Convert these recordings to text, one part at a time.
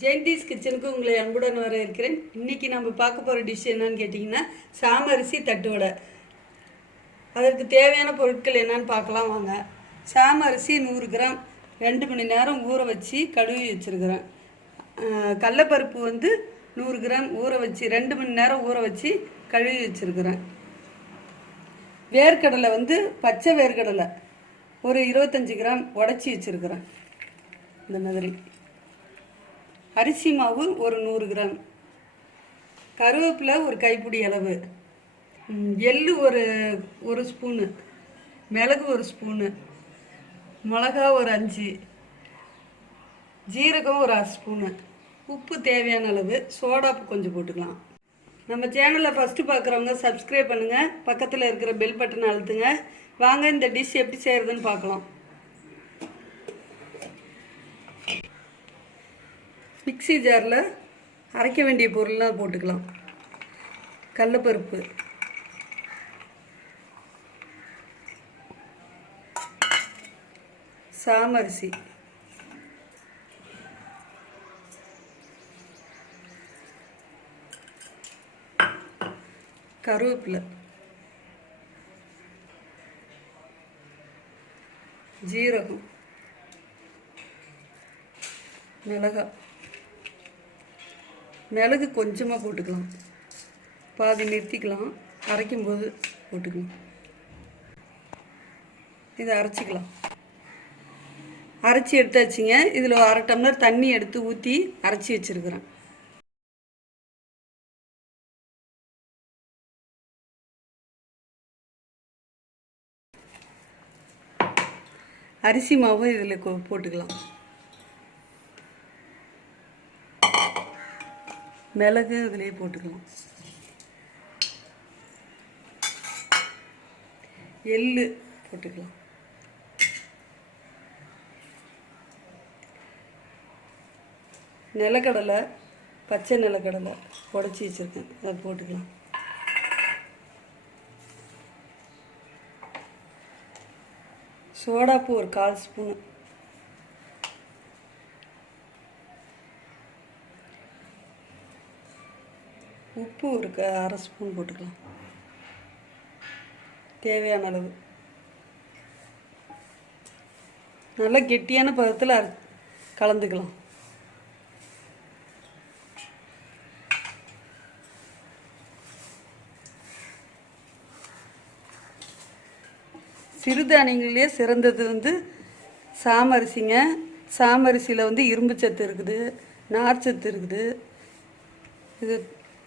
ஜெயந்திஸ் கிச்சனுக்கு உங்களை அன்புடன் வர இருக்கிறேன். இன்றைக்கி நம்ம பார்க்க போகிற டிஷ் என்னன்னு கேட்டிங்கன்னா சாமை அரிசி தட்டு வடை. அதற்கு தேவையான பொருட்கள் என்னன்னு பார்க்கலாம் வாங்க. சாமை அரிசி 100 கிராம் 2 மணி நேரம் ஊற வச்சு கழுவி வச்சுருக்கிறேன். கடலைப்பருப்பு 100 கிராம் ஊற வச்சு 2 மணி நேரம் ஊற வச்சு கழுவி வச்சுருக்கிறேன். வேர்க்கடலை பச்சை வேர்க்கடலை ஒரு 25 கிராம் உடச்சி வச்சுருக்கிறேன். இந்த மாதிரி அரிசி மாவு ஒரு 100 கிராம், கருவேப்பிலை ஒரு கைப்பிடி அளவு, எள்ளு ஒரு ஸ்பூனு, மிளகு ஒரு ஸ்பூனு, மிளகா ஒரு 5, ஜீரகம் ஒரு 1/2 ஸ்பூனு, உப்பு தேவையான அளவு, சோடாப்பு கொஞ்சம் போட்டுக்கலாம். நம்ம சேனலை ஃபஸ்ட்டு பார்க்குறவங்க சப்ஸ்கிரைப் பண்ணுங்கள், பக்கத்தில் இருக்கிற பெல் பட்டனை அழுத்துங்க. வாங்க இந்த டிஷ் எப்படி செய்கிறதுன்னு பார்க்கலாம். மிக்ஸி ஜாரில் அரைக்க வேண்டிய பொருள்லாம் போட்டுக்கலாம். கடலைப்பருப்பு, சாமை அரிசி, கருவேப்பிலை, ஜீரகம், மிளகு கொஞ்சமாக போட்டுக்கலாம், பாதி நிறுத்திக்கலாம், அரைக்கும்போது போட்டுக்கலாம். இதை அரைச்சிக்கலாம். அரைச்சி எடுத்தாச்சுங்க. இதில் 1/2 டம்ளர் தண்ணி எடுத்து ஊற்றி அரைச்சி வச்சுருக்கிறேன். அரிசி மாவு இதில் போட்டுக்கலாம். மிளகு இதிலே போட்டுக்கலாம். எள்ளு போட்டுக்கலாம். நிலக்கடலை, பச்சை நிலக்கடலை உடச்சி வச்சுருக்கேன், அதை போட்டுக்கலாம். சோடாப்பு ஒரு 1/4 ஸ்பூனு, உப்பு ஒரு 1/2 ஸ்பூன் போட்டுக்கலாம், தேவையான அளவு. நல்லா கெட்டியான பதத்தில் கலந்துக்கலாம். சிறுதானியங்களிலே சிறந்தது சாமை அரிசிங்க. சாமை அரிசியில் இரும்பு சத்து இருக்குது, நார் சத்து இருக்குது. இது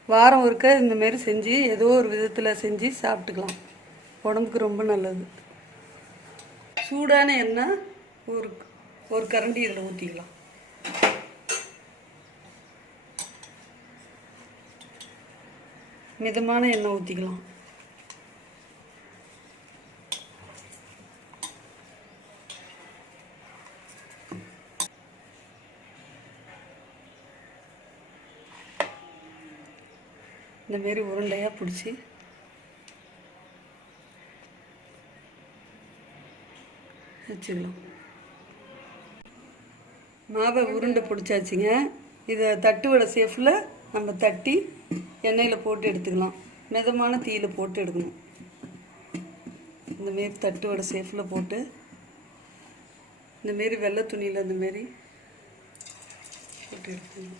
வாரம் ஒருக்க இந்தமாரி செஞ்சு ஏதோ ஒரு விதத்தில் செஞ்சு சாப்பிட்டுக்கலாம். உடம்புக்கு ரொம்ப நல்லது. சூடான எண்ணெய் ஒரு கரண்டி இதில் ஊற்றிக்கலாம். மிதமான எண்ணெய் ஊற்றிக்கலாம். இந்தமாரி உருண்டையாக பிடிச்சி வச்சுக்கலாம். மாவை உருண்டை பிடிச்சாச்சுங்க. இதை தட்டு வடை சேஃபில் நம்ம தட்டி எண்ணெயில் போட்டு எடுத்துக்கலாம். மிதமான தீயில் போட்டு எடுக்கணும். இந்தமாரி தட்டு வடை சேஃபில் போட்டு இந்தமாரி வெள்ளை துணியில் இந்தமாரி போட்டு எடுத்துக்கணும்.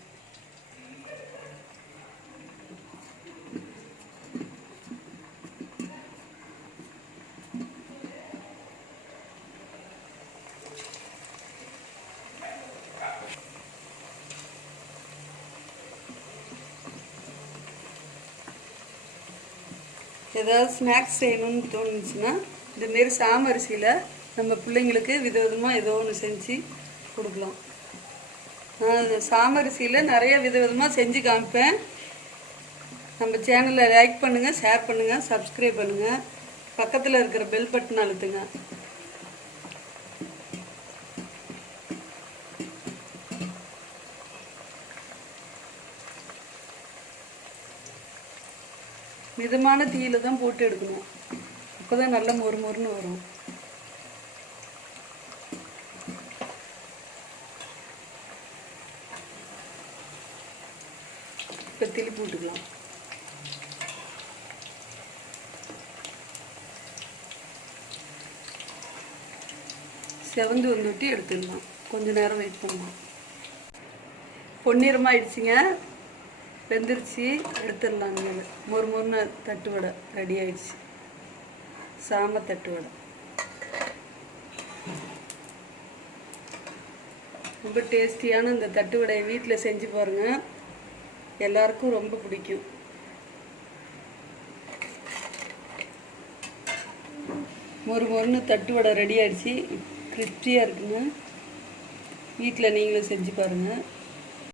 ஏதாவது ஸ்நாக்ஸ் செய்யணும்னு தோணுச்சுன்னா இந்தமாரி சாமை அரிசியில் நம்ம பிள்ளைங்களுக்கு விதவிதமாக ஏதோ ஒன்று செஞ்சு கொடுக்கலாம். நான் சாமை அரிசியில் நிறைய விதவிதமாக செஞ்சு காமிப்பேன். நம்ம சேனலை லைக் பண்ணுங்கள், ஷேர் பண்ணுங்கள், சப்ஸ்கிரைப் பண்ணுங்கள், பக்கத்தில் இருக்கிற பெல் பட்டன் அழுத்துங்க. மிதமான தீயில தான் போட்டு எடுக்கணும். அப்போ தான் நல்ல மொறுமொறுன்னு வரும். இப்போ திருப்பி விட்டுக்கலாம். செவந்து வந்துட்டு எடுத்துடலாம். கொஞ்சம் நேரம் வெயிட் பண்ணலாம். பொன்னிறமாக ஆயிடுச்சுங்க, வெந்துருச்சு, எடுத்துடலாம். மொறு மொறுன்னு தட்டு வடை ரெடி ஆயிடுச்சு. சாமை தட்டு வடை ரொம்ப டேஸ்டியான இந்த தட்டு வடையை வீட்டில் செஞ்சு பாருங்கள், எல்லாருக்கும் ரொம்ப பிடிக்கும். மொறு மொறுன்னு தட்டு வடை ரெடி ஆயிடுச்சு, கிறிஸ்பியாக இருக்குங்க. வீட்டில் நீங்களும் செஞ்சு பாருங்கள்.